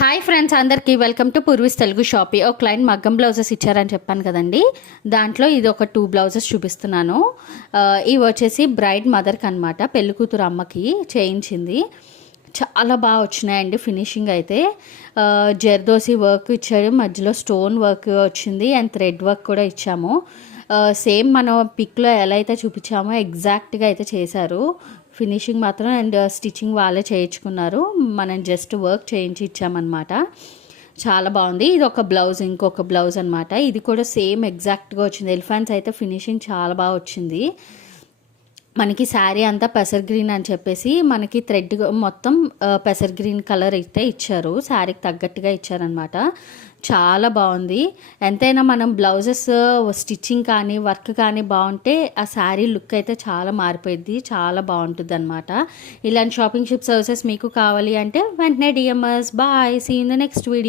Hi friends, అందరికీ welcome to పూర్వీస్ Telugu షాపీ. ఒక client మగ్గం బ్లౌజెస్ ఇచ్చారని చెప్పాను కదండి. దాంట్లో ఇది ఒక 2 బ్లౌజెస్ చూపిస్తున్నాను. ఇవి వచ్చేసి బ్రైడ్ మదర్కి అనమాట, పెళ్లి కూతురు అమ్మకి చేయించింది. చాలా బాగా వచ్చినాయండి ఫినిషింగ్ అయితే. జర్దోసి వర్క్ ఇచ్చాడు, మధ్యలో స్టోన్ వర్క్ వచ్చింది అండ్ థ్రెడ్ వర్క్ కూడా ఇచ్చాము. సేమ్ మనం పిక్లో ఎలా అయితే చూపించామో ఎగ్జాక్ట్గా అయితే చేశారు. ఫినిషింగ్ మాత్రం అండ్ స్టిచ్చింగ్ వాళ్ళే చేయించుకున్నారు, మనం జస్ట్ వర్క్ చేయించి ఇచ్చామన్నమాట. చాలా బాగుంది. ఇది ఒక బ్లౌజ్, ఇంకొక బ్లౌజ్ అనమాట. ఇది కూడా సేమ్ ఎగ్జాక్ట్గా వచ్చింది. ఎలిఫెంట్స్ అయితే ఫినిషింగ్ చాలా బాగా వచ్చింది. మనకి శారీ అంతా పెసర్ గ్రీన్ అని చెప్పేసి మనకి థ్రెడ్ మొత్తం పెసర్ గ్రీన్ కలర్ అయితే ఇచ్చారు, శారీకి తగ్గట్టుగా ఇచ్చారనమాట. చాలా బాగుంది. ఎంతైనా మనం బ్లౌజెస్ స్టిచ్చింగ్ కానీ వర్క్ కానీ బాగుంటే ఆ శారీ లుక్ అయితే చాలా మారిపోయింది, చాలా బాగుంటుంది అనమాట. ఇలాంటి షాపింగ్ షిప్ సర్వీసెస్ మీకు కావాలి అంటే వెంటనే DMs. Bye, see in the next video.